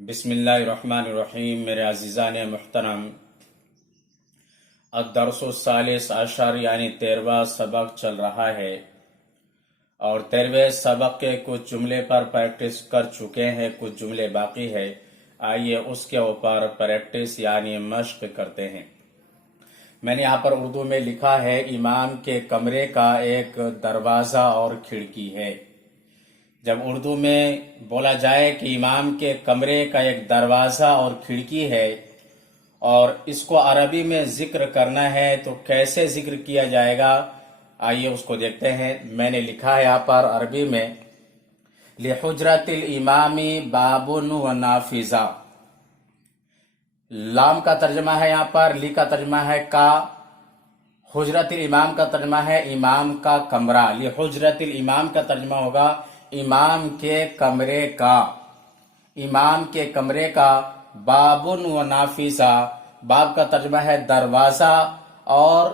बिस्मिल्लाहिर्रहमानिर्रहीम। मेरे अज़ीज़ान मुहतरम, अद-दर्स-उस-सालिस अशर यानी 13वां सबक चल रहा है और 13वें सबक के कुछ जुमले पर प्रैक्टिस कर चुके हैं, कुछ जुमले बाकी है। आइए उसके ऊपर प्रैक्टिस यानी मश्क करते हैं। मैंने यहाँ पर उर्दू में लिखा है, इमाम के कमरे का एक दरवाज़ा और खिड़की है। जब उर्दू में बोला जाए कि इमाम के कमरे का एक दरवाज़ा और खिड़की है और इसको अरबी में जिक्र करना है तो कैसे जिक्र किया जाएगा, आइए उसको देखते हैं। मैंने लिखा है यहाँ पर अरबी में, लिहुजरतिल इमामी बाबुन व नाफिजा। लाम का तर्जमा है यहाँ पर, ली का तर्जमा है का, हुजरतिल इमाम का तर्जमा है इमाम का कमरा। लिहुजरतिल इमाम का तर्जमा होगा इमाम के कमरे का, इमाम के कमरे का। बाबुन व नाफिसा, बाब का तर्जमा है दरवाजा और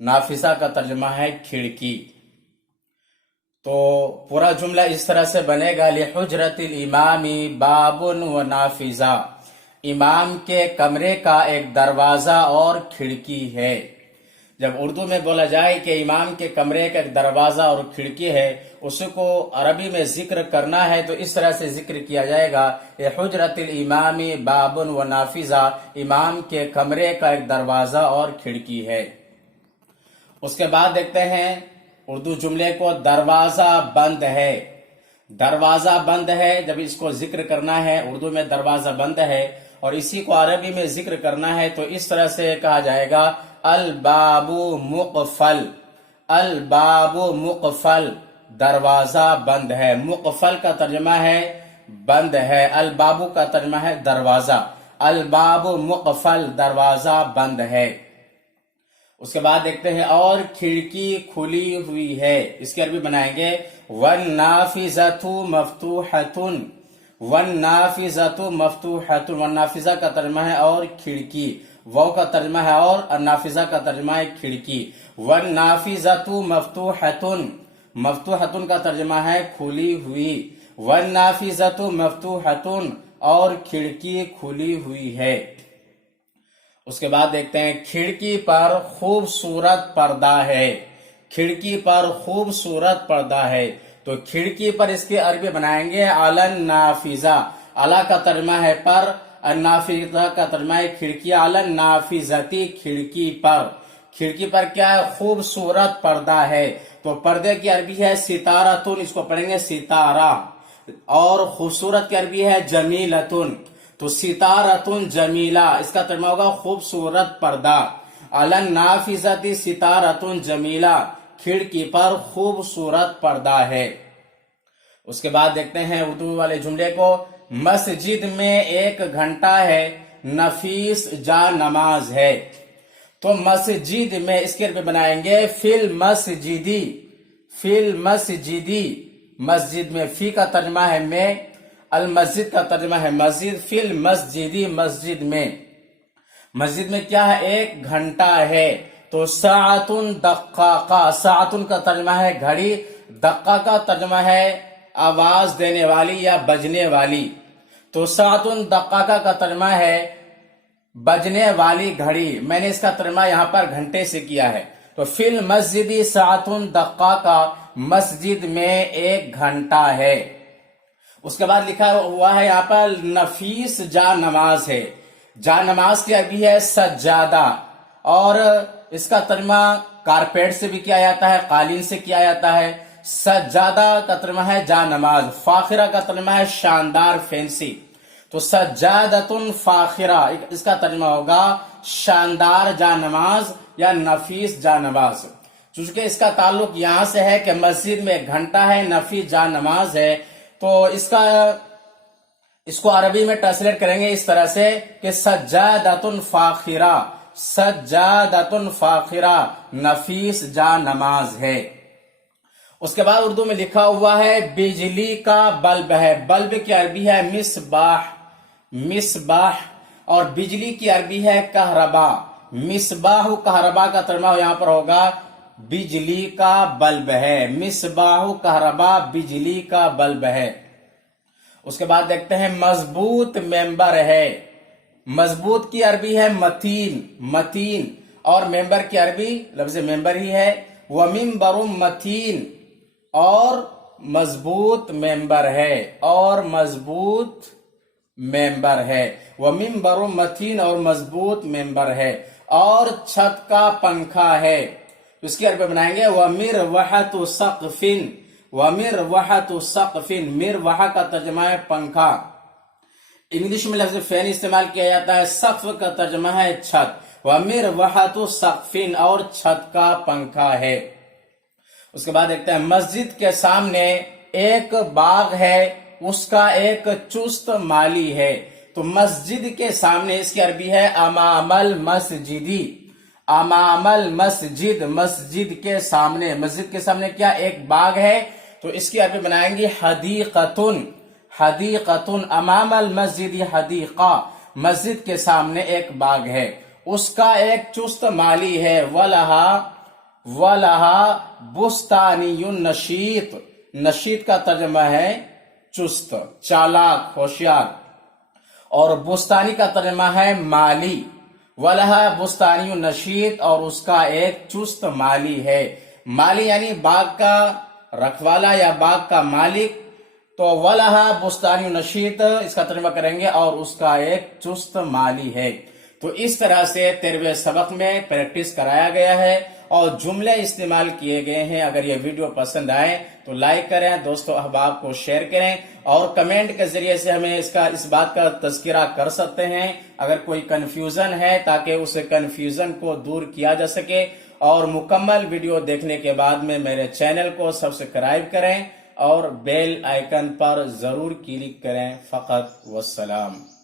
नाफिसा का तर्जमा है खिड़की। तो पूरा जुमला इस तरह से बनेगा, लिहुजरतिल इमामी बाबुन व नाफिजा। इमाम के कमरे का एक दरवाजा और खिड़की है। जब उर्दू में बोला जाए कि इमाम के कमरे का एक दरवाजा और खिड़की है, उसको अरबी में जिक्र करना है तो इस तरह से जिक्र किया जाएगा, हुजरतिल इमामी बाबुन व नाफिजा। इमाम के कमरे का एक दरवाजा और खिड़की है। उसके बाद देखते हैं उर्दू जुमले को, दरवाजा बंद है। दरवाजा बंद है, जब इसको जिक्र करना है उर्दू में दरवाजा बंद है और इसी को अरबी में जिक्र करना है तो इस तरह से कहा जाएगा, अल बाबू मुकफल। अल बाबू मुकफल, दरवाजा बंद है। मुकफल का तर्जमा है बंद है, अल बाबू का तर्जमा है दरवाजा। अल बाबू मुकफल, दरवाजा बंद है। उसके बाद देखते हैं, और खिड़की खुली हुई है। इसकी अरबी बनाएंगे, वन नाफिज़तु मफ्तूहतुन। वन नाफिज़तु मफ्तूहतुन, वन नाफिज़ा का तर्जमा है और खिड़की, वाव का तर्जमा है और नाफिज़ा का तर्जमा है खिड़की। वन नाफिज़तु मफ्तूहतुन, मफ्तूहतुन का तर्जमा है खुली हुई। वन नाफिज़तु मफ्तूहतुन, और खिड़की खुली हुई है। उसके बाद देखते हैं, खिड़की पर खूबसूरत पर्दा है। खिड़की पर खूबसूरत पर्दा है। तो खिड़की पर इसके अरबी बनाएंगे, अलन नाफिजा। अला का तर्जमा है पर, नाफिजा का तर्जमा है खिड़की। अलन नाफिजती, खिड़की पर। खिड़की पर क्या है? खूबसूरत पर्दा है। तो पर्दे की अरबी है सितारतुन, इसको पढ़ेंगे सितारा। और खूबसूरत की अरबी है जमीलतुन। तो सितारतुन जमीला, इसका तर्जमा होगा खूबसूरत पर्दा। अलन नाफिजती सितारतुन जमीला, खिड़की पर खूबसूरत पर्दा है। उसके बाद देखते हैं उर्दू वाले जुमले को, मस्जिद में एक घंटा है, नफीस जा नमाज है। तो मस्जिद में इसके अरबी बनाएंगे, फिल मस्जिदी। फिल मस्जिदी, मस्जिद में। फी का तर्जमा है में, अल मस्जिद का तर्जमा है मस्जिद। फिल मस्जिदी, मस्जिद में। मस्जिद में क्या है? एक घंटा है। तो साअतुन दक्काका, साअतुन का तर्जमा है घड़ी, दक्का का तर्जमा है आवाज देने वाली या बजने वाली। तो साअतुन दक्काका का तर्जमा है बजने वाली घड़ी। मैंने इसका तर्जमा यहाँ पर घंटे से किया है। तो फिल मस्जिदी साअतुन दक्काका, मस्जिद में एक घंटा है। उसके बाद लिखा हुआ है यहाँ पर, नफीस जा नमाज है। जा नमाज की अरबी है सज्जादा, और इसका तर्जमा कारपेट से भी किया जाता है, कालीन से किया जाता है। सज्जादा का तर्जमा है जा नमाज। फाखिरा का तर्जमा है शानदार, फैंसी। तो सज्जादतुन फाखिरा, इसका तर्जमा होगा शानदार जा नमाज या नफीस जा नमाज। चूंकि इसका ताल्लुक यहां से है कि मस्जिद में एक घंटा है, नफीस जा नमाज है, तो इसको अरबी में ट्रांसलेट करेंगे इस तरह से कि सज्जादतुन फाखिरा। सज्जादतुन फाखिरा, नफीस जा नमाज है। उसके बाद उर्दू में लिखा हुआ है, बिजली का बल्ब है। बल्ब की अरबी है मिसबाह। मिसबाह, और बिजली की अरबी है कहरबा। मिसबाह कहरबा का तर्जमा यहां पर होगा, बिजली का बल्ब है। मिसबाह कहरबा, बिजली का बल्ब है। اس کے بعد دیکھتے ہیں مضبوط ممبر ہے. مضبوط کی عربی ہے متین، متین، اور ممبر کی عربی لفظ ممبر ہی ہے. ومنبر متین، اور مضبوط ممبر ہے، اور مضبوط ممبر ہے. ومنبر متین، اور مضبوط ممبر ہے. اور چھت کا پنکھا ہے، اس کی عربی بنائیں گے ومروحۃ سقف. ومروحۃ سقف، مروحہ کا ترجمہ ہے پنکھا. انگلش میں لفظ فین استعمال کیا جاتا ہے، سقف کا ترجمہ ہے چھت. ومروحۃ سقف، اور چھت کا پنکھا ہے. اس کے بعد دیکھتے ہیں مسجد کے سامنے ایک باغ ہے، اس کا ایک چست مالی ہے. تو مسجد کے سامنے اس کی عربی ہے امام المسجدی. امام المسجد، مسجد کے سامنے. مسجد کے سامنے کیا ایک باغ ہے، تو اس کی عربی بنائیں گے حدیقتن. حدیقتن، امام المسجد حدیقہ، مسجد کے سامنے ایک باغ ہے، اس کا ایک چست مالی ہے. وَلَهَا بُسْتَانِيٌّ نشیط. نشیط کا ترجمہ ہے چست، چالاک، ہوشیار. اور بستانی کا ترجمہ ہے مالی. وَلَهَا بُسْتَانِيٌّ نشیط، اور اس کا ایک چست مالی ہے. مالی یعنی باغ کا رکھوالا یا باغ کا مالک. تو وَلَهَا بُسْتَانِيٌّ نشیط اس کا ترجمہ کریں گے اور اس کا ایک چست مالی ہے. تو اس طرح سے 13ویں سبق میں پریکٹس کرایا گیا ہے اور جملے استعمال کیے گئے ہیں. اگر یہ ویڈیو پسند آئے تو لائک کریں، دوستو احباب کو شیئر کریں، اور کمنٹ کے ذریعے سے ہمیں اس بات کا تذکرہ کر سکتے ہیں اگر کوئی کنفیوژن ہے، تاکہ اس کنفیوژن کو دور کیا جا سکے. اور مکمل ویڈیو دیکھنے کے بعد میں میرے چینل کو سبسکرائب کریں اور بیل آئیکن پر ضرور کلک کریں. فقط والسلام.